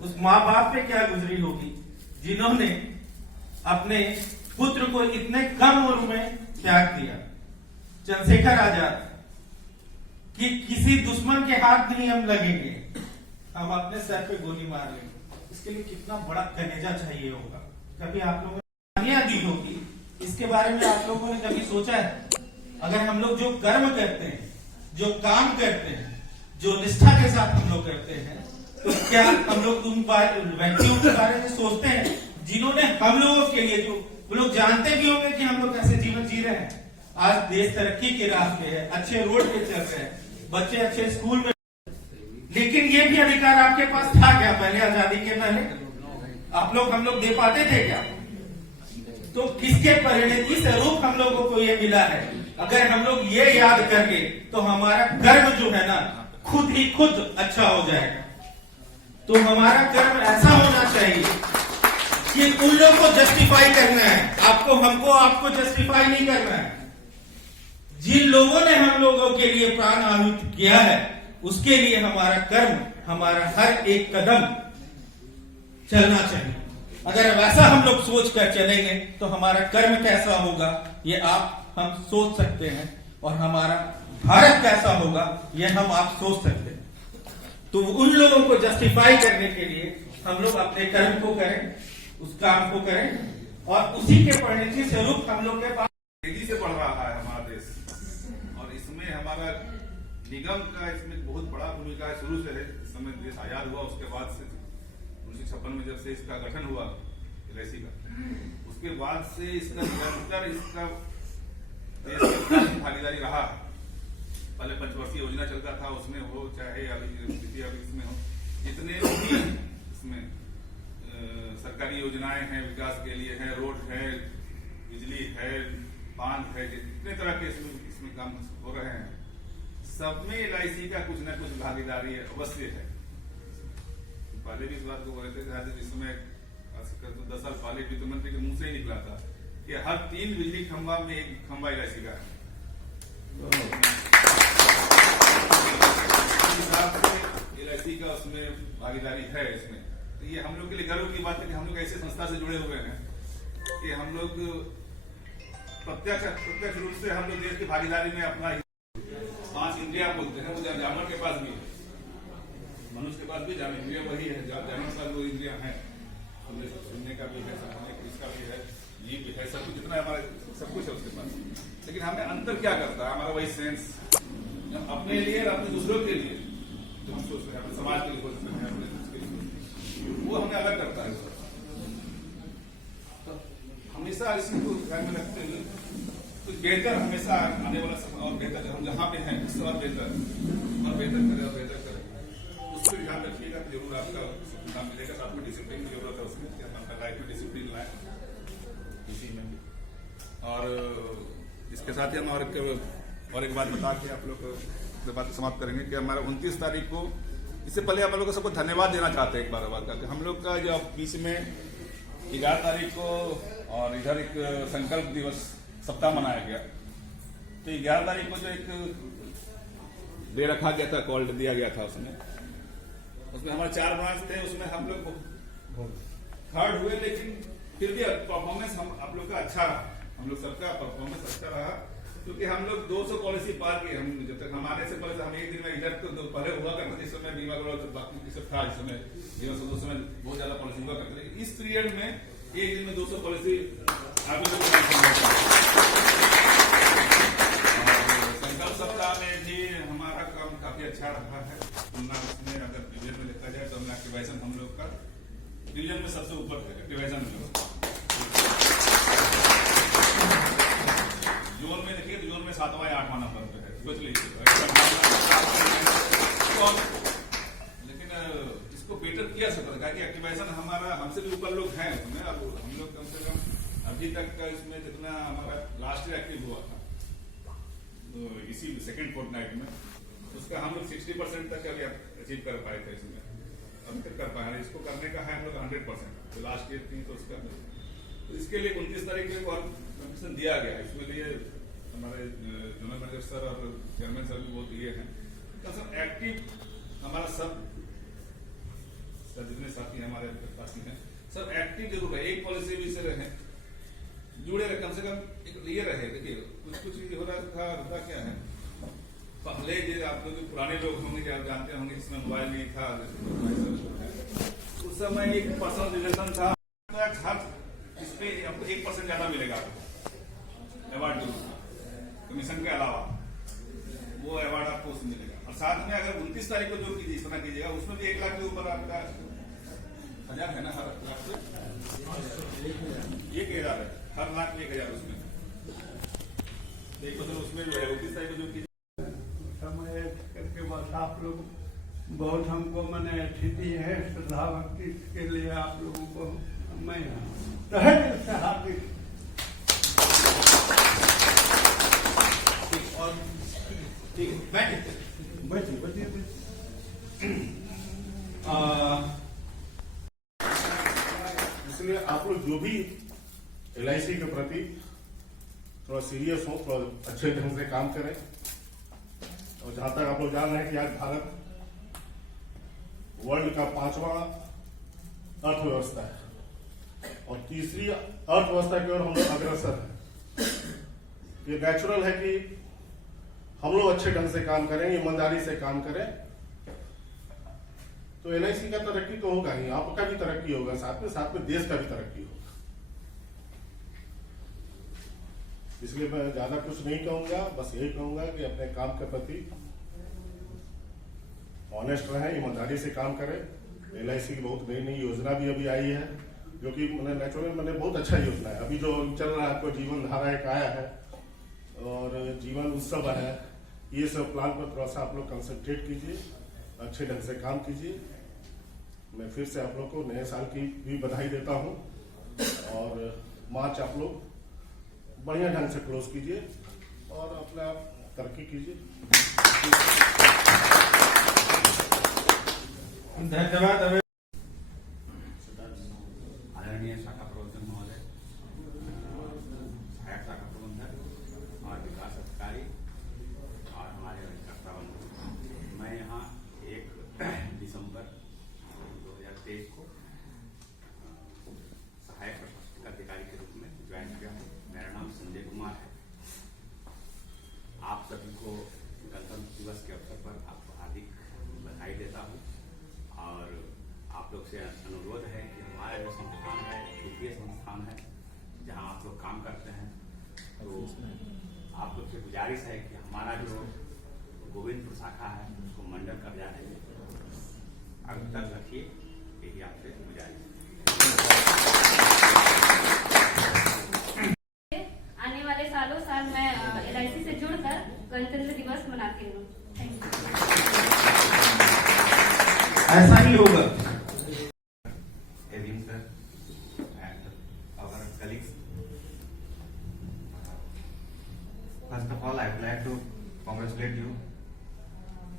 उस माँ बाप पे क्या गुजरी होगी जिन्होंने अपने पुत्र को इतने कम उम्र में त्याग दिया। चंद्रशेखर आजाद कि किसी दुश्मन के हाथ नहीं हम लगेंगे, हम अपने सर पे गोली मार लेंगे। इसके लिए कितना बड़ा कलेजा चाहिए होगा। कभी आप लोगों ने दी होगी, इसके बारे में आप लोगों ने कभी सोचा है? अगर हम लोग जो कर्म करते हैं, जो काम करते हैं, जो निष्ठा के साथ हम लोग करते हैं, तो क्या हम लोग उन व्यक्तियों के बारे में सोचते हैं जिन्होंने हम लोगों के लिए, जो वो लोग जानते भी होंगे कि हम लोग कैसे जीवन जी रहे हैं। आज देश तरक्की के राह पे है, अच्छे रोड पे चल रहे हैं, बच्चे अच्छे स्कूल में, लेकिन ये भी अधिकार आपके पास था क्या पहले? आजादी के पहले आप लोग हम लोग दे पाते थे क्या? तो किसके परिणति स्वरूप हम लोगों को ये मिला है? अगर हम लोग ये याद करके तो हमारा कर्म जो है ना खुद ही खुद अच्छा हो जाएगा। तो हमारा कर्म ऐसा होना चाहिए कि उन लोगों को जस्टिफाई करना है, आपको हमको आपको जस्टिफाई नहीं करना है। जिन लोगों ने हम लोगों के लिए प्राण आहुति किया है, उसके लिए हमारा कर्म, हमारा हर एक कदम चलना चाहिए। अगर वैसा हम लोग सोच कर चलेंगे तो हमारा कर्म कैसा होगा ये आप हम सोच सकते हैं, और हमारा भारत कैसा होगा ये हम आप सोच सकते हैं। तो उन लोगों को जस्टिफाई करने के लिए हम लोग अपने कर्म को करें, उस काम को करें, और उसी के परिणति स्वरूप हम लोग के पास तेजी से बढ़ रहा है हमारा देश, और इसमें हमारा निगम का इसमें बहुत बड़ा भूमिका है। शुरू से है, इस समय देश आजाद हुआ उसके बाद से 1956 में जब से इसका गठन हुआ LIC का, उसके बाद से इसका निरंतर इसका देश के भागीदारी रहा। पहले पंचवर्षीय योजना चलता था, उसमें हो चाहे अभी इसमें हो, जितने भी इसमें सरकारी योजनाएं हैं विकास के लिए है, रोड है, बिजली है, बांध है, जितने तरह के इसमें काम हो रहे हैं, सब में LIC का कुछ न कुछ भागीदारी अवश्य है। पहले भी इस बात को बोले थे, इस समय 10 साल पहले वित्त मंत्री के मुंह से ही निकला था कि हर 3 बिजली खंभा में एक खंभा LIC का है। LIC का उसमें भागीदारी है इसमें। तो ये हम लोग के लिए गर्व की बात है कि हम लोग ऐसे संस्था से जुड़े हुए हैं कि हम लोग प्रत्यक्ष रूप से हम लोग देश की भागीदारी में अपना 5 इंद्रिया बोलते हैं, वो जानवर के पास भी, मनुष्य के पास भी इंद्रिया वही है, जानवर का 2 इंद्रिया है, सुनने का भी है, समझने का भी है, ये भी है, सब कुछ जितना हमारा सब कुछ है उसके पास। लेकिन हमें अंतर क्या करता है? हमारा वही सेंस अपने लिए और अपने दूसरों के लिए जो हम सोचते हैं, अपने समाज के लिए सोचते हैं, अपने उसके लिए, वो हमें अलग करता है। तो हमेशा इसको ध्यान में रखते हुए कुछ बेहतर हमेशा आने वाला समय और बेहतर, हम जहाँ पे हैं उससे और बेहतर करें और बेहतर करें, उस पर ध्यान रखिएगा। जरूर आपका काम मिलेगा। साथ में डिसिप्लिन की जरूरत है उसमें, कि हम अपना लाइफ में डिसिप्लिन लाएं इसी में। और इसके साथ ही हम और एक बात बता के आप लोग बात समाप्त करेंगे कि हमारा 29 तारीख को, इससे पहले आप लोगों को सबको धन्यवाद देना चाहते हैं एक बार करके। हम लोग का जो बीच में 11 तारीख को और इधर एक संकल्प दिवस सप्ताह मनाया गया, तो 11 तारीख को जो एक डे रखा गया था, कॉल दिया गया था, उसमें हमारे 4 ब्रांच थे, उसमें हम लोग थर्ड हुए, लेकिन फिर भी परफॉर्मेंस आप लोग का अच्छा रहा, हम लोग सबका परफॉर्मेंस अच्छा रहा, क्योंकि हम लोग 200 पॉलिसी पार किए। हम जब तक हमारे से पहले हम एक दिन में इधर तो पहले हुआ करते थे, इस समय बीमा बाकी सब था, इस समय जीवन से 2 समय बहुत ज्यादा पॉलिसी हुआ करते थे। इस पीरियड में एक दिन में 200 पॉलिसी संकल्प सप्ताह में भी हमारा काम काफी अच्छा रहा है। उसमें अगर डिवीजन में देखा जाए तो हमने एक्टिवेशन हम लोग का डिवीजन में सबसे ऊपर है, एक्टिवेशन में। जोन में देखिए तो जोन में 7वां या 8वां नंबर पे है, सोच लीजिए। लेकिन इसको बेटर किया सकता है कि एक्टिवेशन हमारा हमसे भी ऊपर लोग हैं उसमें। अब हम लोग कम से कम अभी तक का इसमें जितना हमारा लास्ट ईयर एक्टिव हुआ था, तो इसी सेकेंड फोर्टनाइट में, उसका हम लोग 60% तक अभी अचीव कर पाए थे इसमें, अभी तक कर पाए। इसको करने का है हम लोग 100%, तो लास्ट ईयर थी तो उसका, तो इसके लिए 29 तारीख को और परमिशन दिया गया है। इसके लिए हमारे जनरल मैनेजर सर और चेयरमैन सर भी बहुत ये हैं, एक्टिव हमारा सब जितने साथी हमारे साथी हैं सब एक्टिव जरूर है, एक पॉलिसी भी से रहे, जुड़े रहे, कम से कम एक ये रहे। देखिए कुछ हो रहा था, होता क्या है, पहले जो आप लोग पुराने लोग होंगे जो आप जानते होंगे, जिसमें मोबाइल नहीं था, उस समय एक पर्सनल रिलेशन था, हर इसमें आपको 1% ज्यादा मिलेगा अवार्ड कमीशन के अलावा, वो अवार्ड आपको उसमें मिलेगा। और साथ में अगर 29 तारीख को जो कीजिए, इस तरह कीजिएगा, उसमें भी 1 लाख के ऊपर आपका 1000 है ना, हर लाख से 1000 है, हर लाख 1000 उसमें 1% उसमें जो है 29 तारीख को जो कीजिए। समय करके बस आप लोग बहुत हमको मैंने अतिथि है, श्रद्धा भक्ति के लिए आप लोगों को मैं तहे दिल से हार्दिक और ठीक है, बैठिए। इसलिए आप लोग जो भी LIC के प्रति थोड़ा सीरियस हो, थोड़ा अच्छे ढंग से काम करें। और जहां तक आप लोग जान रहे हैं कि आज भारत वर्ल्ड का 5वां अर्थव्यवस्था है और तीसरी अर्थव्यवस्था की ओर हम लोग अग्रसर हैं। ये नेचुरल है कि हम लोग अच्छे ढंग से काम करें, ईमानदारी से काम करें, तो LIC का तरक्की तो होगा ही, आपका भी तरक्की होगा, साथ में देश का भी तरक्की होगा। इसलिए मैं ज्यादा कुछ नहीं कहूंगा, बस यही कहूंगा कि अपने काम के प्रति ऑनेस्ट रहें, ईमानदारी से काम करें। LIC की बहुत नई योजना भी अभी आई है, जो कि मैंने बहुत अच्छा योजना है। अभी जो चल रहा है, आपको जीवन धारा एक आया है और जीवन उत्सव है, ये सब प्लान पर थोड़ा सा आप लोग कंसंट्रेट कीजिए, अच्छे ढंग से काम कीजिए। मैं फिर से आप लोग को नए साल की भी बधाई देता हूँ और मार्च आप लोग बढ़िया ढंग से क्लोज कीजिए और अपने आप तरक्की कीजिए। धन्यवाद। आदरणीय शाखा प्रबंधक महोदय, सहायक शाखा प्रबंधक और विकास अधिकारी और हमारे अधिकर्ता बंधु, मैं यहाँ 1 दिसंबर 2023 को सहायक प्रशासनिक अधिकारी के रूप में ज्वाइन किया हूँ। मेरा नाम संजय कुमार है। आप सभी को गणतंत्र दिवस के अवसर पर आपको हार्दिक बधाई देता हूँ और आप लोग से अनुरोध है कि हमारा जो संस्थान है, क्षेत्रीय संस्थान है, जहाँ आप लोग काम करते हैं, तो आप लोग से गुजारिश है कि हमारा जो गोविंदपुर शाखा है उसको मंडल कब्जा है, अगर तक रखिए, यही आपसे गुजारिश है। आने वाले साल मैं LIC से जुड़कर गणतंत्र दिवस मनाती हूँ। ऐसा ही होगा। Evening, sir, and our colleagues. First of all, I would like to congratulate you.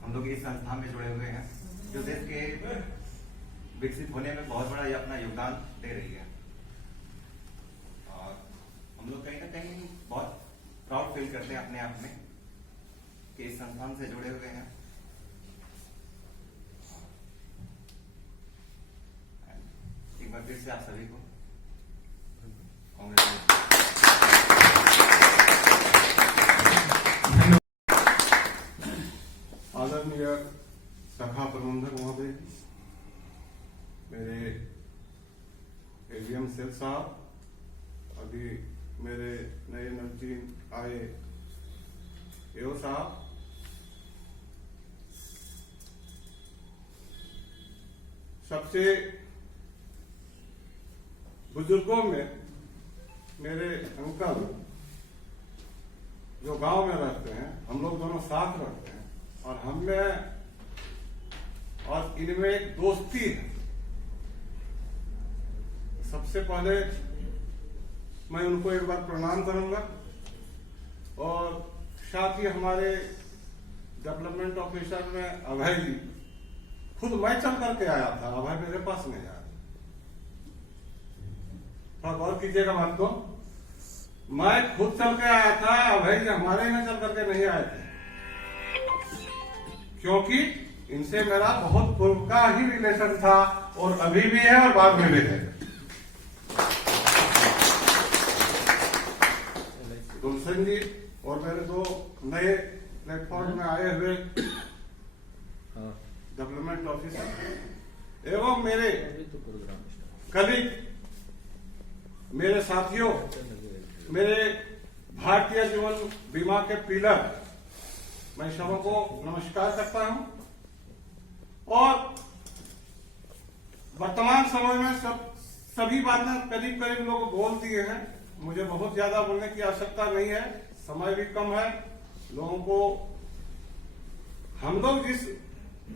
हम लोग इस संस्थान में जुड़े हुए हैं जो देश के विकसित होने में बहुत बड़ा अपना योगदान दे रही है और हम लोग कहीं ना कहीं बहुत प्राउड फील करते हैं अपने आप में कि इस संस्थान से जुड़े हुए हैं। एक बार फिर से आप सभी को आदरणीय शाखा प्रबंधक महोदय, मेरे ADM सेल साहब, अभी मेरे नए नवजीन आए AO साहब, सबसे बुजुर्गों में मेरे अंकल जो गांव में रहते हैं, हम लोग दोनों साथ रहते हैं और हमें और इनमें एक दोस्ती है। सबसे पहले मैं उनको एक बार प्रणाम करूंगा और साथ ही हमारे डेवलपमेंट ऑफिसर में अभय जी, खुद मैं चल करके आया था, अभय मेरे पास नहीं आया। थोड़ा गौर कीजिएगा बात को, मैं खुद चल के आया था, अभय जी हमारे यहाँ चल करके नहीं आए थे, क्योंकि इनसे मेरा बहुत पूर्व का ही रिलेशन था और अभी भी है और बाद में भी है। गुलशन जी और मेरे दो नए प्लेटफॉर्म में आए हुए डेवलपमेंट ऑफिसर एवं मेरे कलीग, मेरे साथियों, मेरे भारतीय जीवन बीमा के पिलर, मैं सबको नमस्कार करता हूं। और वर्तमान समय में सभी बातें करीब करीब लोग बोल दिए हैं, मुझे बहुत ज्यादा बोलने की आवश्यकता नहीं है, समय भी कम है। लोगों को हम लोग जिस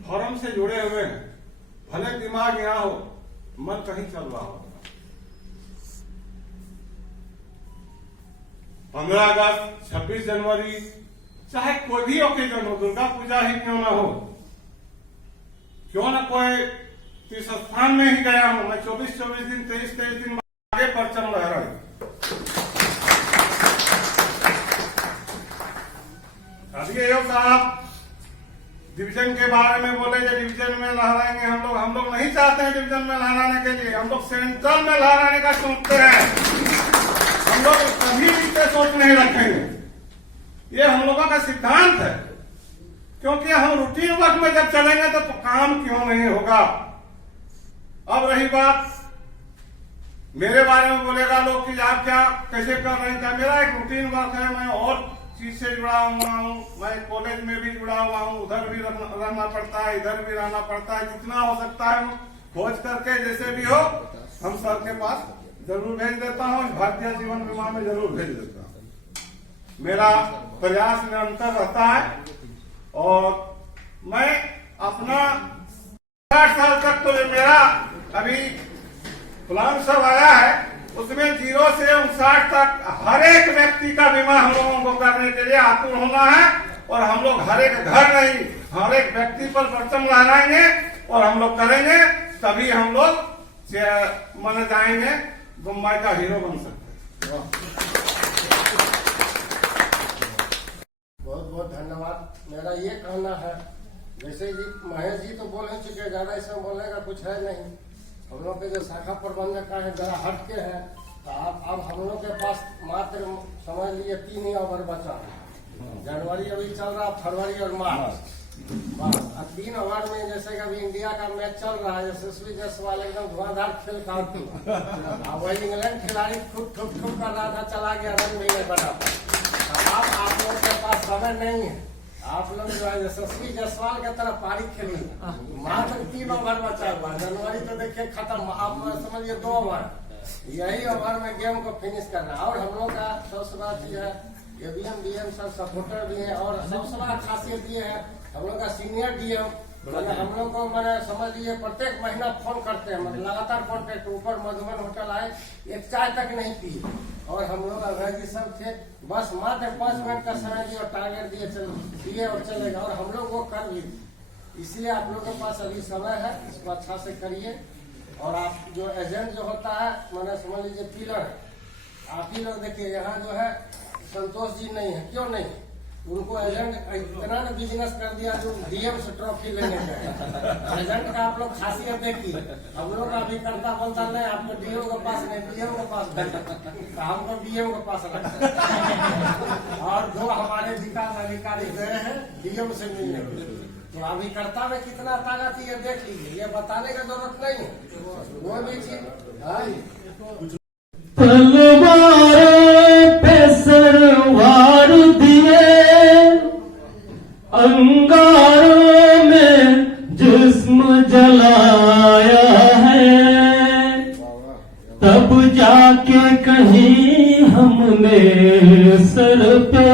फॉरम से जुड़े हुए हैं, भले दिमाग यहाँ हो, मन कहीं चल रहा हो। 15 अगस्त, 26 जनवरी, चाहे कोई भी ओकेजन हो, दुर्गा पूजा ही क्यों ना हो, क्यों ना कोई तीर्थ स्थान में ही गया हूं, मैं 24-24 दिन 23-23 दिन आगे परचम लहरा। अभी एओ साहब डिवीजन के बारे में बोले जो डिवीजन में लहराएंगे हम लोग नहीं चाहते हैं डिवीजन में लहराने के लिए, हम लोग सेंट्रल में लहराने का सोचते हैं। हम लोग कभी इसे सोच नहीं रखेंगे, ये हम लोगों का सिद्धांत है, क्योंकि हम रूटीन वर्क में जब चलेंगे तो काम क्यों नहीं होगा। अब रही बात मेरे बारे में बोलेगा लोग कि आप क्या कैसे कर रहे हैं, क्या मेरा एक रूटीन वर्क है, मैं और चीज से जुड़ा हुआ हूँ, मैं कॉलेज में भी जुड़ा हुआ हूँ, उधर भी रहना पड़ता है, इधर भी रहना पड़ता है, जितना हो सकता है खोज करके जैसे भी हो हम सर के पास जरूर भेज देता हूँ, भारतीय जीवन बीमा में जरूर भेज देता हूँ। मेरा प्रयास निरंतर रहता है और मैं अपना 60 साल तक तो मेरा अभी प्लान सब आया है, उसमें 0 से 59 तक हर एक व्यक्ति का बीमा हम लोगों को करने के लिए आतुर होना है। और हम लोग हर एक घर नहीं, हर एक व्यक्ति पर परचम लहराएंगे और हम लोग करेंगे, तभी हम लोग मन जाएंगे, मुंबई का हीरो बन सकते हैं। बहुत बहुत धन्यवाद। मेरा ये कहना है, जैसे जी महेश जी तो बोल ही चुके, ज्यादा इसमें बोलने का कुछ है नहीं। हम लोग के जो शाखा प्रबंधक है जरा हटके है, तो अब हम लोग के पास मात्र समझ लीजिए 3 ही ओवर बचा है। जनवरी अभी चल रहा, फरवरी और मार्च, बस 3 ओवर में जैसे कि अभी इंडिया का मैच चल रहा है, यशस्वी जायसवाल एकदम धुआंधार खेल का, वही इंग्लैंड खिलाड़ी खूब ठुक कर रहा था, चला गया, रन भी नहीं बना। आप लोगों के पास समय नहीं है, आप लोग जो है यशस्वी जायसवाल की तरह पारी खेलिए, मात्र 3 ओवर बचा हुआ। जनवरी तो देखिए खत्म, आप समझिए 2 ओवर, यही ओवर में गेम को फिनिश करना। और हम लोग का सबसे बड़ा चीज है, एबीएम डीएम सब सपोर्टर भी है, और सबसे बड़ा खासियत ये है हम लोग का सीनियर डीएम हम लोग को मैंने समझ लीजिए प्रत्येक महीना फोन करते हैं, मतलब लगातार कॉन्टेक्ट। ऊपर मधुबन होटल आए, एक चाय तक नहीं पिए, और हम लोग अंग्रेजी सब थे, बस मात्र 5 मिनट का समय दिए और टारगेट दिए और चलेगा, और हम लोग वो कर भी। इसलिए आप लोगों के पास अभी समय है, इसको अच्छा से करिए। और आप जो एजेंट जो होता है, मैंने समझ लीजिए पिलर है, आप ही लोग देखिए। यहाँ जो है संतोष जी नहीं है, क्यों नहीं? उनको एजेंट इतना ना बिजनेस कर दिया जो डीएम से ट्रॉफी लेने गए। एजेंट का आप लोग खासियत देखिए, हम लोग का भी करता बोलता नहीं, आपको डीएम के पास नहीं, डीएम के पास नहीं, हमको डीएम के पास रखा। और 2 हमारे विकास अधिकारी गए हैं डीएम से मिलने के लिए, तो अभिकर्ता में कितना ताकत है ये देख लीजिए, ये बताने की जरूरत नहीं है। वो भी चीज तलवार पे सरवार दिए, अंगारों में जिस्म जलाया है, तब जाके कहीं हमने सर पे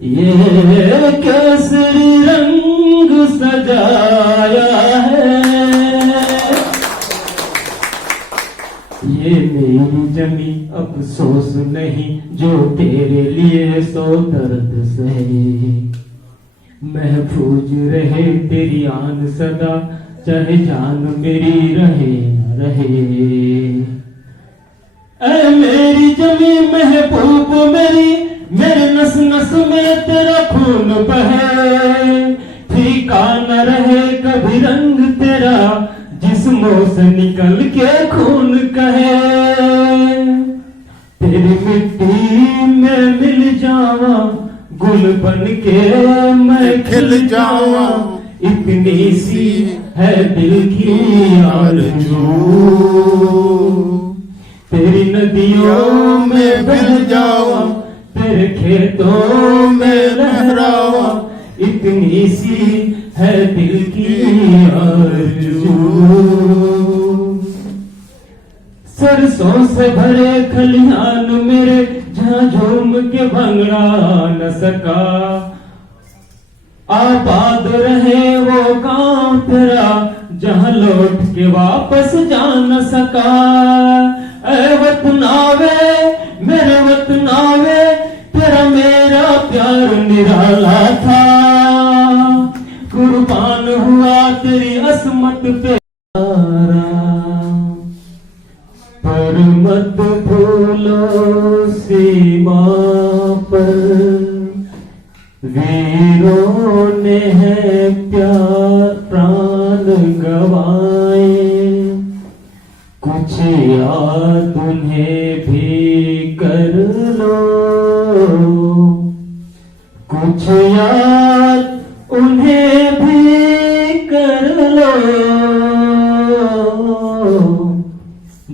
ये केसरी रंग सजाया है। ये मेरी जमी अफसोस नहीं, जो तेरे लिए सो दर्द सहे। महफूज रहे तेरी आन सदा, चाहे जान मेरी रहे न रहे। ऐ मेरी जमी महबूब मेरी, मेरे नस नस में तेरा खून बहे। ठीक फीका न रहे कभी रंग तेरा, जिस्मों से निकल के खून कहे। तेरी मिट्टी में मिल जावा, गुल बन के मैं खिल जावा, इतनी सी है दिल की आरज़ू। तेरी नदियों में बह जावा, तेरे खेतों में लहरावा, इतनी सी है दिल की आरज़ू। सरसों से भरे खलिहान मेरे, जहाँ झूम के भंगड़ा न सका, आबाद रहे वो गांव तेरा, जहाँ लौट के वापस जा न सका। ऐ वतन आवे मेरे वतन आवे, तेरा मेरा प्यार निराला था, कुर्बान हुआ तेरी असमत पे। पर मत भूलो सीमा पर, वीरों ने है प्यार प्राण गवाए, कुछ याद उन्हें भी कर लो, कुछ याद उन्हें भी कर लो,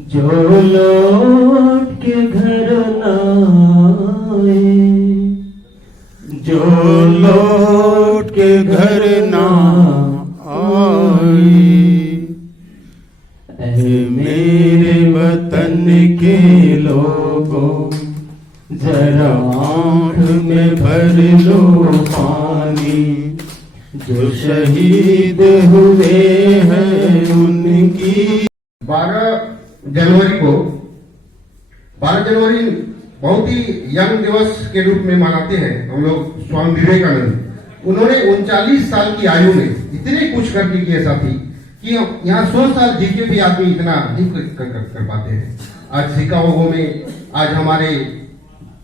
जो लौट के घर ना आए, जो लौट के घर ना आए। ऐ मेरे वतन के लोगों, जरा आँख में भर लो पानी, जो शहीद हुए हैं उनकी। 12 जनवरी बहुत ही यंग दिवस के रूप में मनाते हैं हम लोग। स्वामी विवेकानंद, उन्होंने 39 साल की आयु में इतने कुछ करके किए साथी कि यहाँ 100 साल जी के भी आदमी इतना नहीं कर पाते हैं। आज शिकागो में आज हमारे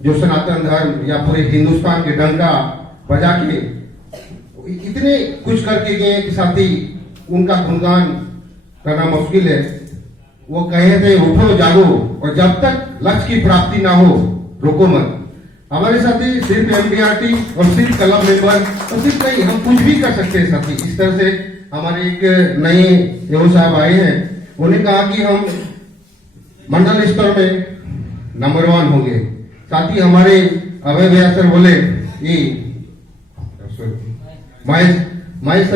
जो सनातन धर्म या पूरे हिंदुस्तान के डंका बजा के इतने कुछ करके गए कि साथी उनका गुणगान करना मुश्किल है। वो कहे थे उठो जागो, और जब तक लक्ष्य की प्राप्ति ना हो रुको मत। हमारे साथी सिर्फ एमडीआरटी और सिर्फ क्लब मेंबर और सिर्फ नहीं, हम कुछ भी कर सकते हैं साथी। इस तरह से हमारे एक नए एओ साहब आए हैं, उन्हें कहा कि हम मंडल स्तर में नंबर 1 होंगे। साथ ही हमारे अभय भैया सर बोले, महेश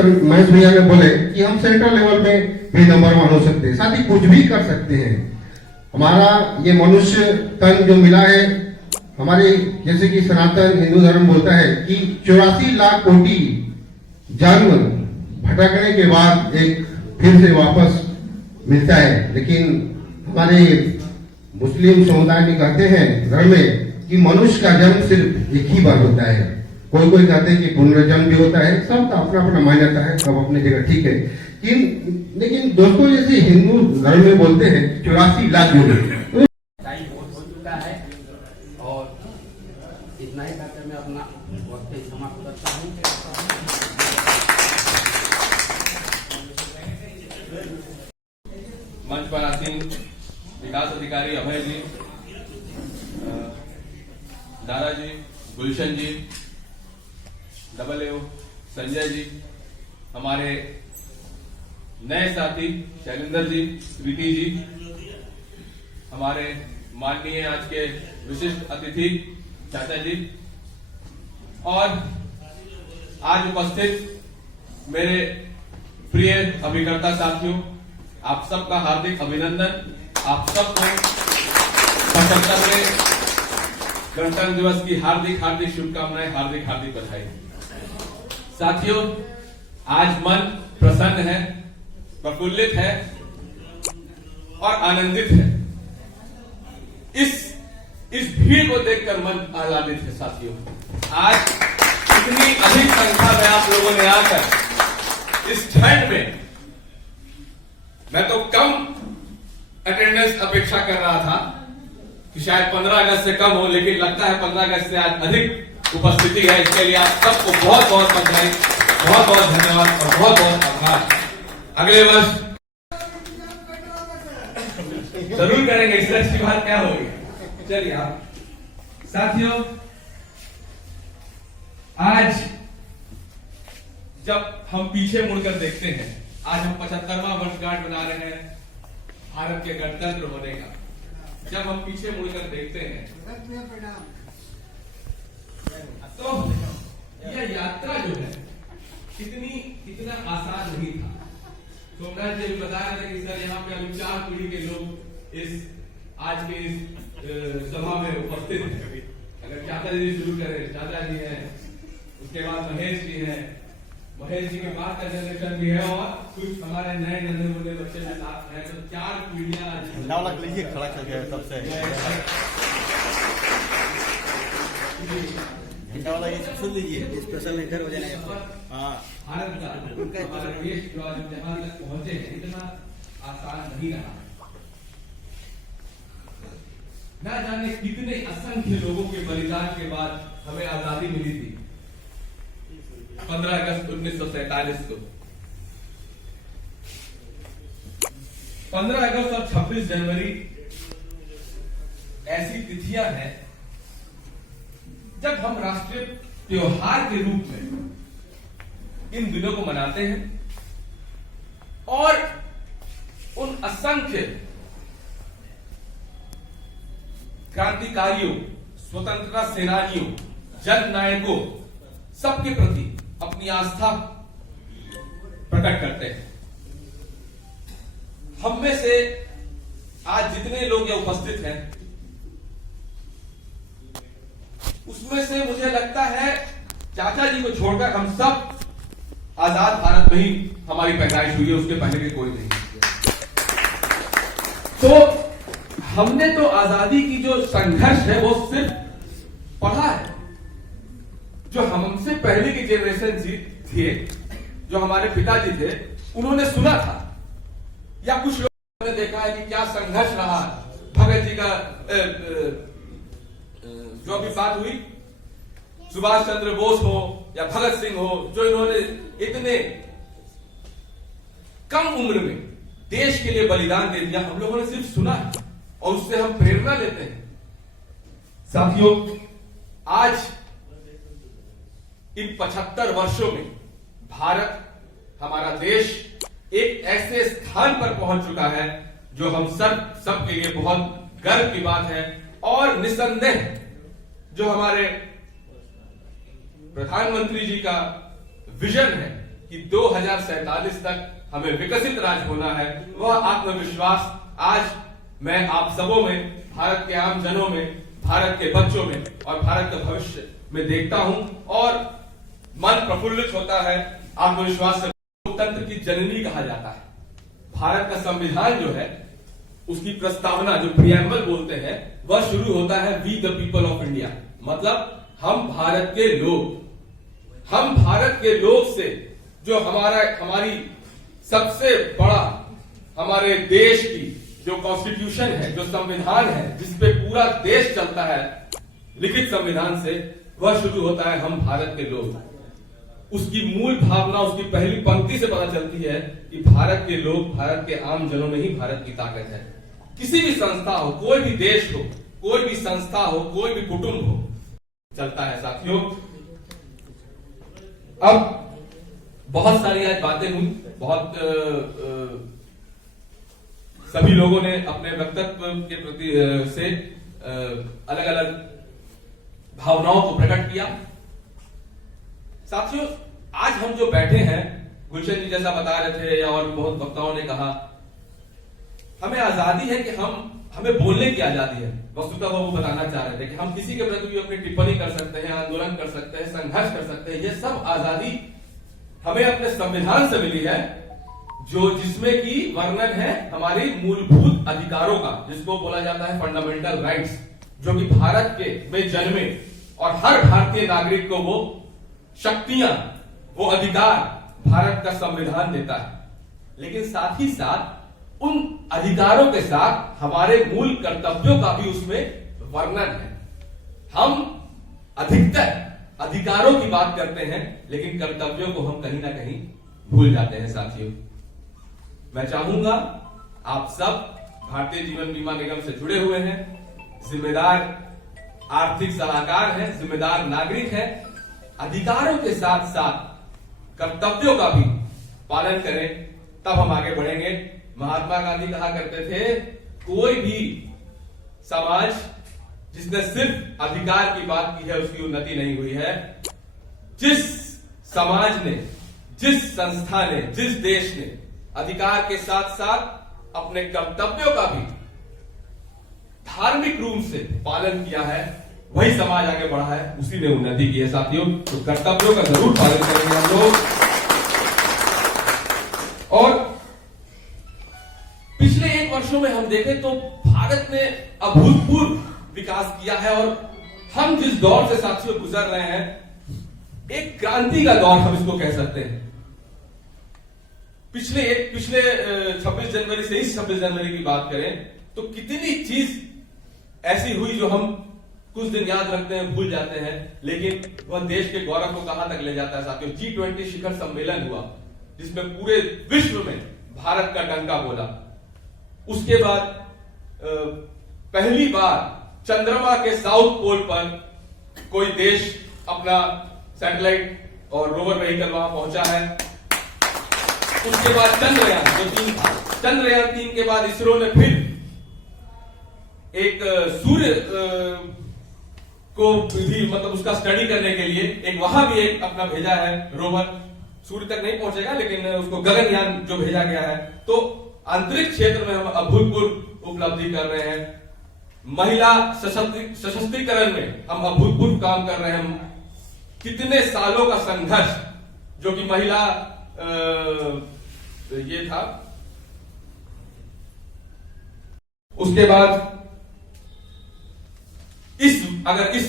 भैया ने बोले कि हम सेंट्रल लेवल में भी नंबर 1 हो सकते हैं। साथ ही कुछ भी कर सकते हैं। हमारा ये मनुष्य तन जो मिला है, हमारे जैसे कि सनातन हिंदू धर्म बोलता है कि 84 लाख कोटि जन्म भटकने के बाद एक फिर से वापस मिलता है। लेकिन हमारे मुस्लिम समुदाय में कहते हैं धर्म में कि मनुष्य का जन्म सिर्फ एक ही बार होता है। कोई कहते हैं कि पुनर्जन्म भी होता है। सबका अपना अपना मान्यता है, सब अपनी जगह ठीक है। लेकिन दोस्तों जैसे हिंदू धर्म में बोलते हैं 84 लाख टाइम बहुत हो चुका है और इतना ही कहकर मैं अपना वक्त समाप्त करता हूँ। मंच पर आसीन विकास अधिकारी अभय जी, दारा जी, गुलशन जी, डबल एओ संजय जी, हमारे नए साथी शैलेंद्र जी, प्रीति जी, हमारे माननीय आज के विशिष्ट अतिथि चाचा जी, और आज उपस्थित मेरे प्रिय अभिकर्ता साथियों, आप सबका हार्दिक अभिनंदन। आप सबको 75वें गणतंत्र दिवस की हार्दिक हार्दिक शुभकामनाएं, हार्दिक हार्दिक बधाई। साथियों, आज मन प्रसन्न है, प्रफुल्लित है और आनंदित है। इस भीड़ को देखकर मन आह्लादित है। साथियों, आज इतनी अधिक संख्या में आप लोगों ने आकर इस ठंड में, मैं तो कम अटेंडेंस अपेक्षा कर रहा था कि शायद 15 अगस्त से कम हो, लेकिन लगता है 15 अगस्त से आज अधिक उपस्थिति है। इसके लिए आप सबको बहुत बहुत बधाई, बहुत बहुत धन्यवाद और बहुत बहुत आभार। अगले वर्ष जरूर करेंगे, इससे अच्छी बात क्या होगी। चलिए आप साथियों, आज जब हम पीछे मुड़कर देखते हैं, आज हम 75वां वर्षगांठ मना रहे हैं भारत के गणतंत्र होने का। जब हम पीछे मुड़कर देखते हैं तो यह यात्रा जो है इतना आसान नहीं था। सोमनाथ जी भी बता रहे थे कि सर यहाँ पे अभी 4 पीढ़ी के लोग इस आज के इस सभा में उपस्थित हैं। अगर चाचा जी शुरू करें, चाचा जी हैं, उसके बाद महेश जी हैं, महेश जी के बाद का जनरेशन भी है और कुछ हमारे नए नन्हे मुन्ने बच्चे भी साथ हैं, तो 4 पीढ़ियां लीजिए खड़ा कर गया तब से झंडा वाला ये सुन लीजिए, स्पेशल लेकर हो जाएगा। हाँ, भारत का हमारा देश जो आज जहां तक पहुंचे हैं, इतना आसान नहीं रहा। न जाने कितने असंख्य लोगों के बलिदान के बाद हमें आजादी मिली थी 15 अगस्त 1947 को। 15 अगस्त और 26 जनवरी ऐसी तिथियां हैं जब हम राष्ट्रीय त्योहार के रूप में इन दिनों को मनाते हैं और उन असंख्य क्रांतिकारियों, स्वतंत्रता सेनानियों, जननायकों सबके प्रति अपनी आस्था प्रकट करते हैं। हम में से आज जितने लोग यहाँ उपस्थित हैं उसमें से मुझे लगता है चाचा जी को छोड़कर हम सब आजाद भारत में ही हमारी पैदाइश हुई है, उसके पहले भी कोई नहीं। तो हमने तो आजादी की जो संघर्ष है वो सिर्फ पढ़ा है। जो हमसे पहले की जनरेशन थे, जो हमारे पिताजी थे, उन्होंने सुना था या कुछ लोगों ने देखा है कि क्या संघर्ष रहा। भगत जी का जो अभी बात हुई, सुभाष चंद्र बोस हो या भगत सिंह हो, जो इन्होंने इतने कम उम्र में देश के लिए बलिदान दे दिया, हम लोगों ने सिर्फ सुना है और उससे हम प्रेरणा लेते हैं। साथियों, आज इन 75 वर्षों में भारत, हमारा देश एक ऐसे स्थान पर पहुंच चुका है जो हम सब के लिए बहुत गर्व की बात है। और निसंदेह जो हमारे प्रधानमंत्री जी का विजन है कि 2047 तक हमें विकसित राज्य होना है, वह आत्मविश्वास आज मैं आप सबों में, भारत के आम जनों में, भारत के बच्चों में और भारत के भविष्य में देखता हूं और मन प्रफुल्लित होता है। आत्मविश्वास से लोकतंत्र की जननी कहा जाता है। भारत का संविधान जो है, उसकी प्रस्तावना जो प्रियम्बल बोलते हैं, वह शुरू होता है we the people of India, मतलब हम भारत के लोग। हम भारत के लोग से जो हमारी सबसे बड़ा हमारे देश की जो कॉन्स्टिट्यूशन है, जो संविधान है, जिसपे पूरा देश चलता है, लिखित संविधान से, वह शुरू होता है हम भारत के लोग। उसकी मूल भावना, उसकी पहली पंक्ति से पता चलती है कि भारत के लोग, भारत के आम जनों में ही भारत की ताकत है। किसी भी संस्था हो, कोई भी देश हो, कोई भी संस्था हो, कोई भी कुटुंब हो, चलता है। साथियों, अब बहुत सारी आज बातें हुई, बहुत सभी लोगों ने अपने वक्तव्य के प्रति से अलग अलग भावनाओं को प्रकट किया। साथियों, आज हम जो बैठे हैं, गुलशन जी जैसा बता रहे थे या और बहुत वक्ताओं ने कहा, हमें आजादी है कि हमें बोलने की आजादी है। वस्तुतः वो बताना चाह रहे थे कि हम किसी के प्रति भी अपनी टिप्पणी कर सकते हैं, आंदोलन कर सकते हैं, संघर्ष कर सकते हैं। ये सब आजादी हमें अपने संविधान से मिली है, जिसमें की वर्णन है हमारी मूलभूत अधिकारों का, जिसको बोला जाता है फंडामेंटल राइट्स, जो कि भारत के में जन्मे और हर भारतीय नागरिक को वो शक्तियां, वो अधिकार भारत का संविधान देता है। लेकिन साथ ही साथ उन अधिकारों के साथ हमारे मूल कर्तव्यों का भी उसमें वर्णन है। हम अधिकतर अधिकारों की बात करते हैं, लेकिन कर्तव्यों को हम कहीं ना कहीं भूल जाते हैं साथियों। मैं चाहूंगा आप सब भारतीय जीवन बीमा निगम से जुड़े हुए हैं, जिम्मेदार आर्थिक सलाहकार हैं, जिम्मेदार नागरिक हैं, अधिकारों के साथ साथ कर्तव्यों का भी पालन करें, तब हम आगे बढ़ेंगे। महात्मा गांधी कहा करते थे, कोई भी समाज जिसने सिर्फ अधिकार की बात की है उसकी उन्नति नहीं हुई है। जिस समाज ने, जिस संस्था ने, जिस देश ने अधिकार के साथ साथ अपने कर्तव्यों का भी धार्मिक रूप से पालन किया है, वही समाज आगे बढ़ा है, उसी ने उन्नति की है साथियों। तो कर्तव्यों का जरूर पालन करेंगे हम लोग। और पिछले 1 वर्षों में हम देखें तो भारत ने अभूतपूर्व विकास किया है, और हम जिस दौर से साथियों गुजर रहे हैं, एक क्रांति का दौर हम इसको कह सकते हैं। पिछले 26 जनवरी से इस 26 जनवरी की बात करें तो कितनी चीज ऐसी हुई जो हम कुछ दिन याद रखते हैं, भूल जाते हैं, लेकिन वह देश के गौरव को कहां तक ले जाता है साथियों। G20 शिखर सम्मेलन हुआ जिसमें पूरे विश्व में भारत का डंका बोला। उसके बाद पहली बार चंद्रमा के साउथ पोल पर कोई देश अपना सैटेलाइट और रोवर व्हीकल वहां पहुंचा है। उसके बाद चंद्रयान 3 के बाद इसरो ने फिर एक सूर्य को भी मतलब उसका स्टडी करने के लिए एक वहां भी एक अपना भेजा है रोवर। सूर्य तक नहीं पहुंचेगा लेकिन उसको गगनयान जो भेजा गया है। तो अंतरिक्ष क्षेत्र में हम अभूतपूर्व उपलब्धि कर रहे हैं। महिला सशक्तिकरण में हम अभूतपूर्व काम कर रहे हैं। कितने सालों का संघर्ष जो कि महिला ये था। उसके बाद अगर इस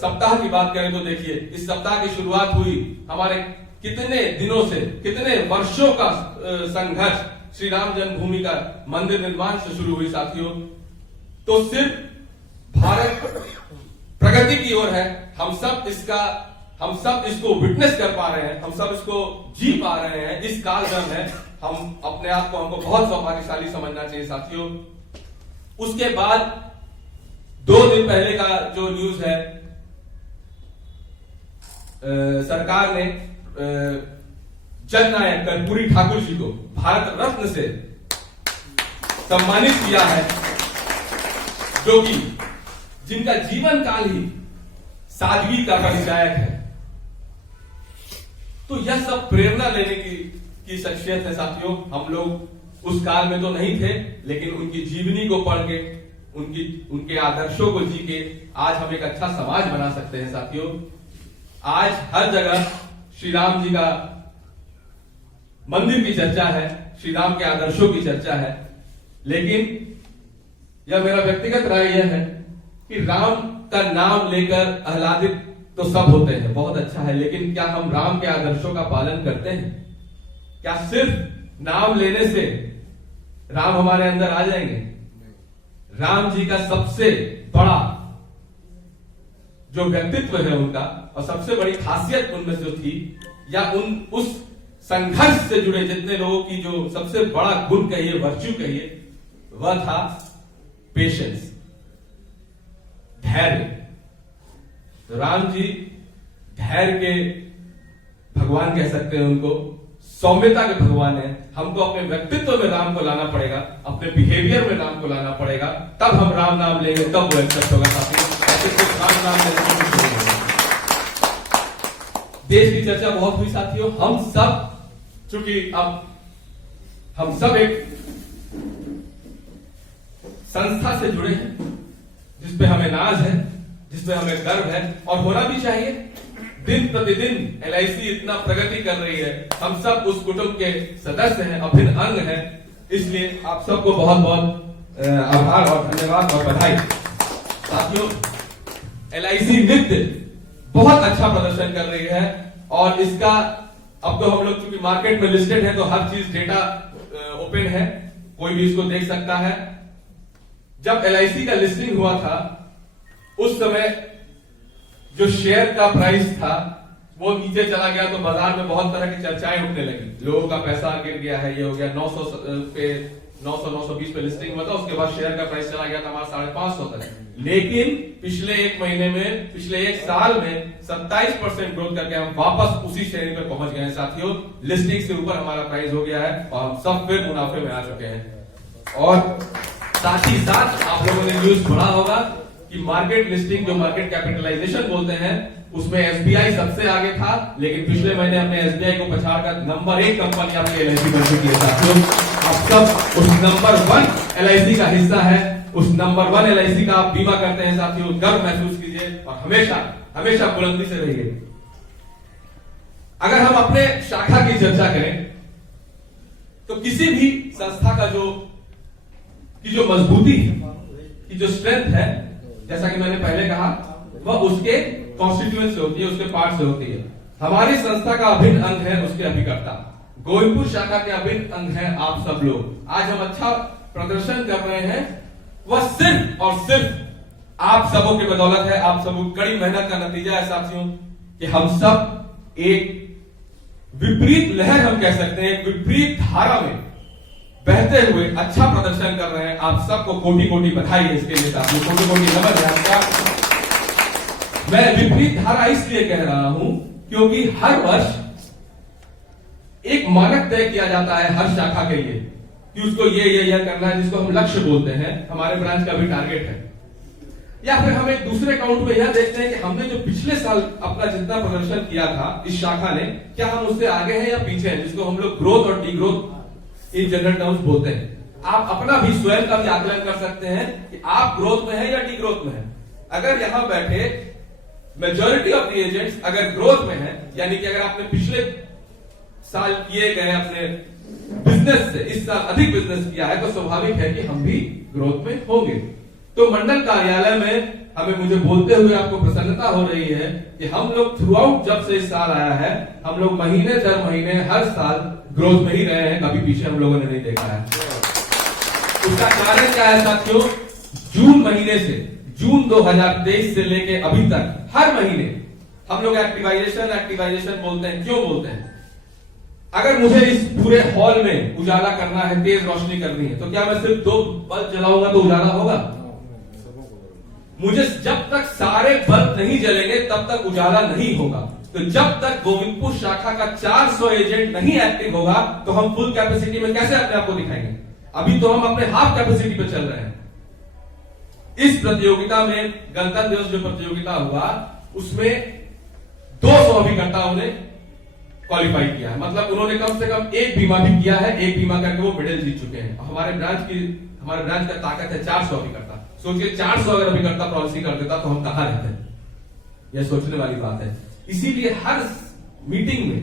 सप्ताह की बात करें तो देखिए, इस सप्ताह की शुरुआत हुई हमारे कितने दिनों से, कितने वर्षों का संघर्ष श्री राम जन्मभूमि का मंदिर निर्माण से शुरू हुई साथियों। तो सिर्फ भारत प्रगति की ओर है, हम सब इसको विटनेस कर पा रहे हैं, हम सब इसको जी पा रहे हैं। इस कालक्रम में हम अपने आप को हमको बहुत सौभाग्यशाली समझना चाहिए साथियों। उसके बाद 2 दिन पहले का जो न्यूज है, सरकार ने जननायक कर्पूरी ठाकुर जी को भारत रत्न से सम्मानित किया है, जो कि जिनका जीवन काल ही सादगी का परिचायक है। तो यह सब प्रेरणा लेने की शख्सियत है साथियों। हम लोग उस काल में तो नहीं थे, लेकिन उनकी जीवनी को पढ़ के, उनके आदर्शों को जी के आज हम एक अच्छा समाज बना सकते हैं साथियों। आज हर जगह श्री राम जी का मंदिर की चर्चा है, श्री राम के आदर्शों की चर्चा है, लेकिन यह मेरा व्यक्तिगत राय यह है कि राम का नाम लेकर आह्लादित तो सब होते हैं, बहुत अच्छा है, लेकिन क्या हम राम के आदर्शों का पालन करते हैं? क्या सिर्फ नाम लेने से राम हमारे अंदर आ जाएंगे? राम जी का सबसे बड़ा जो व्यक्तित्व है उनका, और सबसे बड़ी खासियत उनमें जो थी, या उस संघर्ष से जुड़े जितने लोगों की जो सबसे बड़ा गुण कहिए, वर्च्यू कहिए, वह था पेशेंस, धैर्य। तो राम जी धैर्य के भगवान कह सकते हैं उनको, सौम्यता के भगवान है। हमको अपने व्यक्तित्व में राम को लाना पड़ेगा, अपने बिहेवियर में राम को लाना पड़ेगा, तब हम राम नाम लेंगे, तब वो एक्सेप्ट होगा साथियों। ऐसे सिर्फ राम नाम लेंगे। देश की चर्चा बहुत हुई साथियों। हम सब, चूंकि अब हम सब एक संस्था से जुड़े हैं जिसपे हमें नाज है, जिसपे हमें गर्व है, और होना भी चाहिए। दिन प्रतिदिन LIC इतना प्रगति कर रही है, हम सब उस कुटुंब के सदस्य हैं, अभिन्न अंग हैं। इसलिए आप सबको बहुत बहुत आभार और धन्यवाद और बधाई। साथियों, LIC नित्य बहुत अच्छा प्रदर्शन कर रही है, और इसका अब तो हम लोग चूंकि मार्केट में लिस्टेड है तो हर चीज डेटा ओपन है, कोई भी इसको देख सकता है। जब LIC का लिस्टिंग हुआ था उस समय जो शेयर का प्राइस था वो नीचे चला गया तो बाजार में बहुत तरह की चर्चाएं उठने लगी, लोगों का पैसा गिर गया है, ये हो गया 920 पे लिस्टिंग हुआ था, उसके बाद शेयर का प्राइस चला गया था हमारा 550 तक। लेकिन पिछले एक महीने में, पिछले एक साल में 27% ग्रोथ करके हम वापस उसी श्रेणी पर पहुंच गए हैं साथियों। लिस्टिंग से ऊपर हमारा प्राइस हो गया है और हम सब फिर मुनाफे में आ चुके हैं। और साथ ही साथ आप लोगों ने न्यूज पढ़ा होगा कि मार्केट लिस्टिंग, जो मार्केट कैपिटलाइजेशन बोलते हैं, उसमें एसबीआई सबसे आगे था, लेकिन पिछले महीने हमने एसबीआई को पछाड़कर नंबर 1 कंपनी आपकी एलआईसी बन चुकी है साथियों। आप सब उस नंबर 1 एलआईसी का हिस्सा है, उस नंबर 1 एलआईसी का आप बीमा करते हैं साथियों। गर्व महसूस कीजिए और हमेशा हमेशा बुलंदी से रहिए। अगर हम अपने शाखा की चर्चा करें तो किसी भी संस्था का जो मजबूती है, की जो स्ट्रेंथ है, जैसा कि मैंने पहले कहा, वह उसके कॉन्स्टिट्यूएंट से होती है, उसके पार्ट से होती है। हमारी संस्था का अभिन्न अंग है उसके अभिकर्ता। गोविंदपुर शाखा के अभिन्न अंग है आप सब लोग। आज हम अच्छा प्रदर्शन कर रहे हैं, वह सिर्फ और सिर्फ आप सबों की बदौलत है, आप सबों की कड़ी मेहनत का नतीजा है साथियों, कि हम सब एक विपरीत लहर, हम कह सकते हैं, एक विपरीत धारा में बहते हुए अच्छा प्रदर्शन कर रहे हैं। आप सबको कोटि कोटि बधाई है इसके लिए साथियों, कोटि कोटि नमन है आपका। मैं विपरीत धारा इसलिए कह रहा हूं क्योंकि हर वर्ष एक मानक तय किया जाता है हर शाखा के लिए कि उसको ये करना है, जिसको हम लक्ष्य बोलते हैं। हमारे ब्रांच का भी टारगेट है। या फिर हम एक दूसरे काउंट में यह देखते हैं कि हमने जो पिछले साल अपना जितना प्रदर्शन किया था इस शाखा ने, क्या हम उससे आगे हैं या पीछे हैं, जिसको हम लोग ग्रोथ और डीग्रोथ इन जनरल टर्म्स बोलते हैं। आप अपना भी स्वयं का भी आकलन कर सकते हैं कि आप ग्रोथ में है या डीग्रोथ में है। अगर यहां बैठे मेजॉरिटी ऑफ द एजेंट्स अगर ग्रोथ में है, यानी कि अगर आपने पिछले साल किए गए अपने बिजनेस से इस साल अधिक बिजनेस किया है, तो स्वाभाविक है कि हम भी ग्रोथ में होंगे। तो मंडल कार्यालय में हमें, मुझे बोलते हुए आपको प्रसन्नता हो रही है कि हम लोग थ्रू आउट, जब से इस साल आया है, हम लोग महीने दर महीने हर साल ग्रोथ में ही रहे हैं, कभी पीछे हम लोगों ने नहीं देखा है। उसका कारण क्या है साथियों? जून महीने से, जून 2023 से लेके अभी तक हर महीने हम लोग एक्टिवाइजेशन बोलते हैं। क्यों बोलते हैं? अगर मुझे इस पूरे हॉल में उजाला करना है, तेज रोशनी करनी है, तो क्या मैं सिर्फ 2 बल्ब जलाऊंगा तो उजाला होगा? मुझे जब तक सारे बल्ब नहीं जलेंगे तब तक उजाला नहीं होगा। तो जब तक गोविंदपुर शाखा का 400 एजेंट नहीं एक्टिव होगा तो हम फुल कैपेसिटी में कैसे अपने आप को दिखाएंगे? अभी तो हम अपने हाफ कैपेसिटी पे चल रहे हैं। इस प्रतियोगिता में, गणतंत्र दिवस जो प्रतियोगिता हुआ, उसमें 200 अभिकर्ताओं ने क्वालिफाई किया है। मतलब उन्होंने कम से कम एक बीमा भी किया है, एक बीमा करके वो मेडल जीत चुके हैं। हमारे ब्रांच का ताकत है 400 अभिकर्ता। सोचिए 400 अगर अभिकर्ता पॉलिसी कर देता तो हम कहां रहते हैं? यह सोचने वाली बात है। इसीलिए हर मीटिंग में,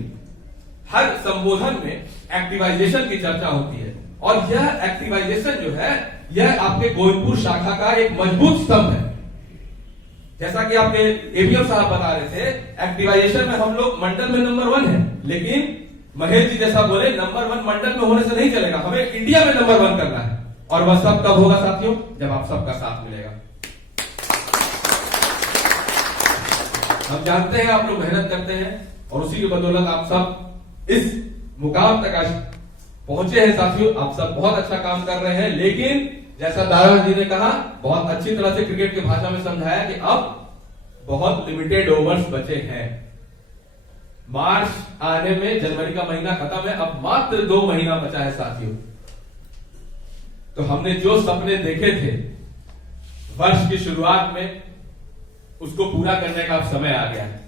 हर संबोधन में एक्टिवाइजेशन की चर्चा होती है। और यह एक्टिवाइजेशन जो है, यह आपके गोविंदपुर शाखा का एक मजबूत स्तंभ है। जैसा कि आपके एबीएम साहब बता रहे थे, एक्टिवाइजेशन में हम लोग मंडल में नंबर 1 है, लेकिन महेश जी जैसा बोले, नंबर 1 मंडल में होने से नहीं चलेगा, हमें इंडिया में नंबर 1 करना है। और वह सब कब होगा साथियों? जब आप सबका साथ मिलेगा। हम जानते हैं आप लोग मेहनत करते हैं और उसी की बदौलत आप सब इस मुकाम तक आज पहुंचे हैं साथियों। आप सब बहुत अच्छा काम कर रहे हैं, लेकिन जैसा दारा जी ने कहा, बहुत अच्छी तरह से क्रिकेट की भाषा में समझाया कि अब बहुत लिमिटेड ओवर्स बचे हैं। मार्च आने में, जनवरी का महीना खत्म है, अब मात्र 2 महीना बचा है साथियों। तो हमने जो सपने देखे थे वर्ष की शुरुआत में, उसको पूरा करने का अब समय आ गया है।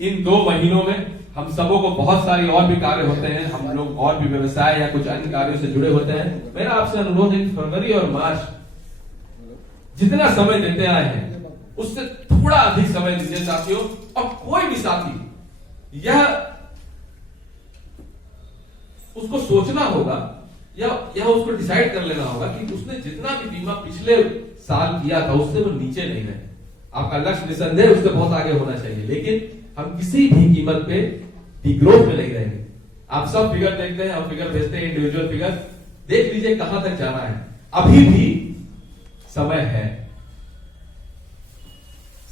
इन 2 महीनों में हम सबों को बहुत सारी और भी कार्य होते हैं, हम लोग और भी व्यवसाय या कुछ अन्य कार्यों से जुड़े होते हैं। मेरा आपसे अनुरोध है कि फरवरी और मार्च जितना समय देते आए हैं उससे थोड़ा अधिक समय दीजिए साथियों। और कोई भी साथी यह उसको सोचना होगा या उसको डिसाइड कर लेना होगा कि उसने जितना भी बीमा पिछले साल किया था उससे वो नीचे नहीं है। आपका लक्ष्य निसंदेह उससे बहुत आगे होना चाहिए, लेकिन हम किसी भी कीमत पे डिग्रोथ में नहीं रहेंगे। आप सब फिगर देखते हैं, हम फिगर भेजते हैं, इंडिविजुअल फिगर देख लीजिए कहां तक जाना है। अभी भी समय है।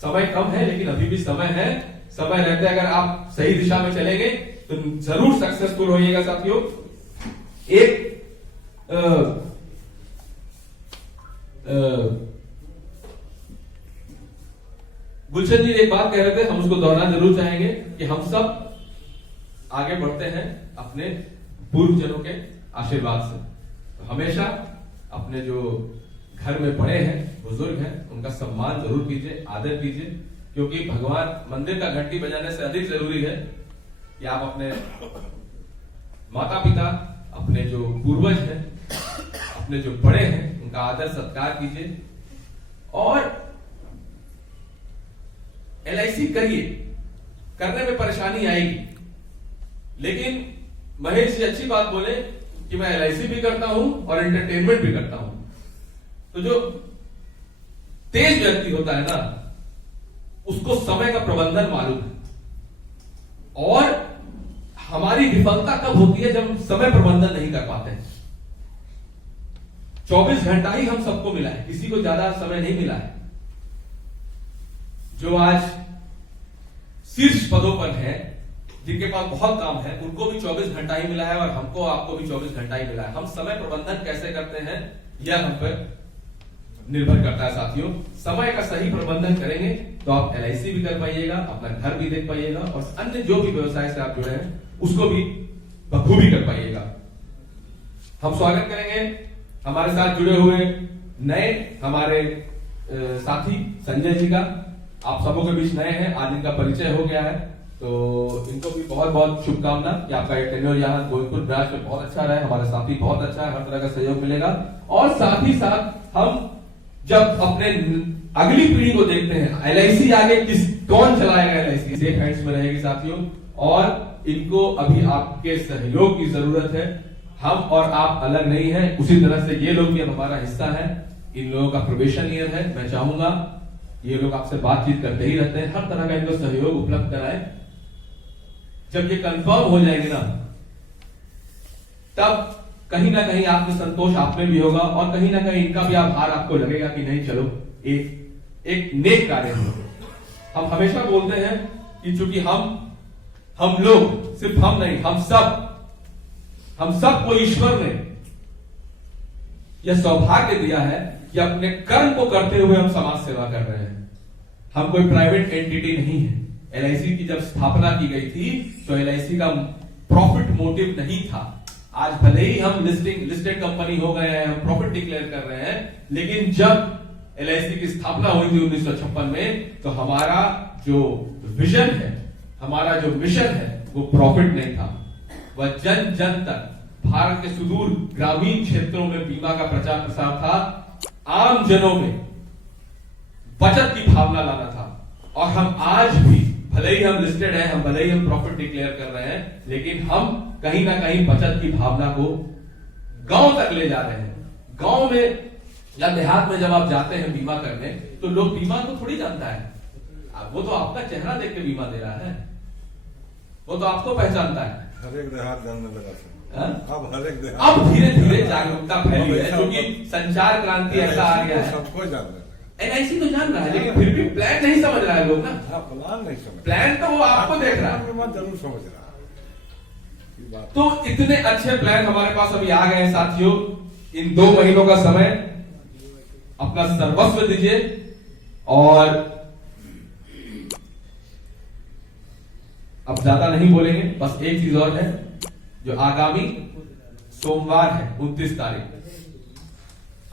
समय कम है लेकिन अभी भी समय है। समय रहते अगर आप सही दिशा में चलेंगे तो जरूर सक्सेसफुल होइएगा साथियों। एक गुलशन जी एक बात कह रहे थे, हम उसको दोहराना जरूर चाहेंगे कि हम सब आगे बढ़ते हैं अपने पूर्वजनों के आशीर्वाद से। तो हमेशा अपने जो घर में बड़े हैं, बुजुर्ग हैं, उनका सम्मान जरूर कीजिए, आदर कीजिए, क्योंकि भगवान मंदिर का घंटी बजाने से अधिक जरूरी है कि आप अपने माता पिता, अपने जो पूर्वज हैं, अपने जो बड़े हैं, उनका आदर सत्कार कीजिए। और LIC करिए, करने में परेशानी आएगी, लेकिन महेश जी अच्छी बात बोले कि मैं LIC भी करता हूं और एंटरटेनमेंट भी करता हूं। तो जो तेज व्यक्ति होता है ना, उसको समय का प्रबंधन मालूम है। और हमारी विफलता कब होती है? जब हम समय प्रबंधन नहीं कर पाते हैं। 24 घंटा ही हम सबको मिला है, किसी को ज्यादा समय नहीं मिला है। जो आज शीर्ष पदों पर है, जिनके पास बहुत काम है, उनको भी 24 घंटा ही मिला है और हमको आपको भी 24 घंटा ही मिला है। हम समय प्रबंधन कैसे करते हैं यह हम पर निर्भर करता है साथियों। समय का सही प्रबंधन करेंगे तो आप LIC भी कर पाइएगा, अपना घर भी देख पाइएगा और अन्य जो भी व्यवसाय से आप जुड़े हैं उसको भी बखूबी कर पाइएगा। हम स्वागत करेंगे हमारे साथ जुड़े हुए नए हमारे साथी संजय जी का। आप सबों के बीच नए हैं, आज इनका परिचय हो गया है, तो इनको भी बहुत बहुत शुभकामना कि आपका ये टेन्योर यहाँ गोविंदपुर ब्रांच में बहुत अच्छा रहे। हमारे साथी बहुत अच्छा है, हर तरह का सहयोग मिलेगा। और साथ ही साथ हम जब अपने अगली पीढ़ी को देखते हैं, LIC आगे कौन चलाएगा LIC, सेफ हैंड्स में रहेगी साथियों। और इनको अभी आपके सहयोग की जरूरत है। हम और आप अलग नहीं हैं, उसी तरह से ये लोग भी अब हमारा हिस्सा है। इन लोगों का प्रोबेशन ईयर है। मैं चाहूंगा ये लोग आपसे बातचीत करते ही रहते हैं, हर तरह का इनको सहयोग उपलब्ध कराएं। जब ये कंफर्म हो जाएंगे ना, तब कहीं ना कहीं आत्मसंतोष आप में भी होगा और कहीं ना कहीं इनका भी आभार आपको लगेगा कि नहीं चलो एक नेक कार्य हो। हम हमेशा बोलते हैं कि चूंकि हम लोग, सिर्फ हम नहीं, हम सबको ईश्वर ने यह सौभाग्य दिया है कि अपने कर्म को करते हुए हम समाज सेवा कर रहे हैं। हम कोई प्राइवेट एंटिटी नहीं है। LIC की जब स्थापना की गई थी तो LIC का प्रॉफिट मोटिव नहीं था। आज भले ही हम लिस्टेड कंपनी हो गए हैं, हम प्रॉफिट डिक्लेयर कर रहे हैं, लेकिन जब LIC की स्थापना हुई थी 1956 में, तो हमारा जो विजन है, हमारा जो मिशन है, वो प्रॉफिट नहीं था। वह जन जन तक, भारत के सुदूर ग्रामीण क्षेत्रों में बीमा का प्रचार प्रसार था, आम जनों में बचत की भावना लाना था। और हम आज भी, भले ही हम लिस्टेड हैं, हम भले ही हम प्रॉफिट डिक्लेयर कर रहे हैं, लेकिन हम कहीं ना कहीं बचत की भावना को गांव तक ले जा रहे हैं। गांव में या देहात में जब आप जाते हैं बीमा करने, तो लोग बीमा को थोड़ी जानता है। वो तो आपका चेहरा देख के बीमा दे रहा है, वो तो आपको पहचानता है। हर एक देहात जानने लगा अब हर एक देहात, अब धीरे धीरे जागरूकता फैली है, क्योंकि संचार क्रांति ऐसा आ गया है। सबको जानने लगा। LIC तो जान रहा है, लेकिन फिर भी प्लान नहीं समझ रहा है लोग ना। प्लान नहीं समझ, प्लान तो वो आपको देख रहा है, जरूर समझ रहा है। तो इतने अच्छे प्लान हमारे पास अभी आ गए हैं साथियों। इन 2 महीनों का समय अपना सर्वस्व दीजिए। और अब ज्यादा नहीं बोलेंगे, बस एक चीज और है, जो आगामी सोमवार है 29 तारीख,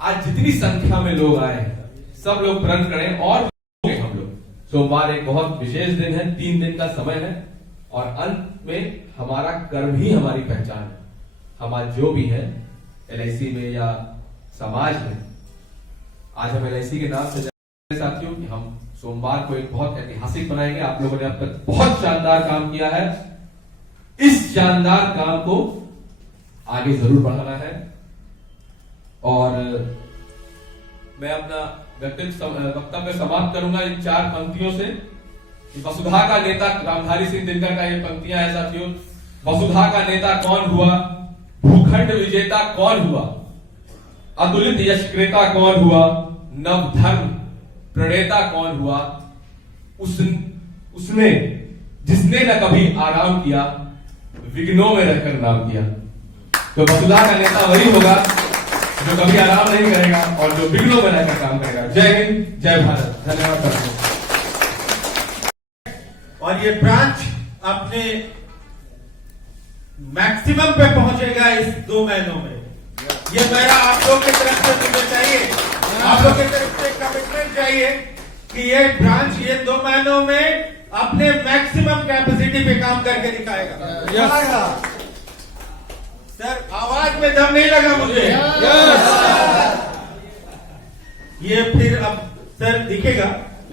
आज जितनी संख्या में लोग आए हैं सब लोग प्रण करें और हम लोग। सोमवार एक बहुत विशेष दिन है, 3 दिन का समय है और अंत में हमारा कर्म ही हमारी पहचान है। हमारा जो भी है LIC में या समाज में, आज हम LIC के नाम से साथियों कि हम सोमवार को एक बहुत ऐतिहासिक बनाएंगे। आप लोगों ने अब तक बहुत शानदार काम किया है, इस शानदार काम को आगे जरूर बढ़ाना है। और मैं अपना वक्तव्य समाप्त करूंगा इन 4 पंक्तियों से। वसुधा का नेता, रामधारी सिंह दिनकर का ये पंक्तियां हैं साथियों। वसुधा का नेता कौन हुआ, भूखंड विजेता कौन हुआ, अतुलित यशक्रेता कौन हुआ, नव धर्म प्रणेता कौन हुआ, उसने जिसने न कभी आराम किया विघ्नों में रहकर नाम किया। तो वसुधा का नेता वही होगा जो कभी आराम नहीं करेगा और जो विघ्नों में रहकर काम करेगा। जय हिंद, जय भारत। धन्यवाद सबको। और ये ब्रांच अपने मैक्सिमम पे पहुंचेगा इस 2 महीनों में। ये मेरा आप लोग की तरफ से मुझे चाहिए, आप लोग की तरफ से कमिटमेंट चाहिए कि ये ब्रांच ये 2 महीनों में अपने मैक्सिमम कैपेसिटी पे काम करके दिखाएगा। सर आवाज में दम नहीं लगा मुझे। ये फिर अब सर दिखेगा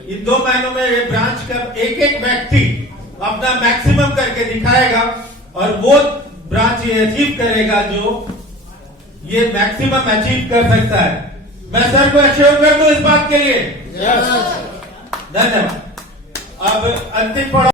इन 2 महीनों में ये ब्रांच का एक व्यक्ति अपना मैक्सिमम करके दिखाएगा और वो ब्रांच ये अचीव करेगा जो ये मैक्सिमम अचीव कर सकता है। मैं सर को अश्योर कर दूं इस बात के लिए। धन्यवाद। अब अंतिम पड़ाव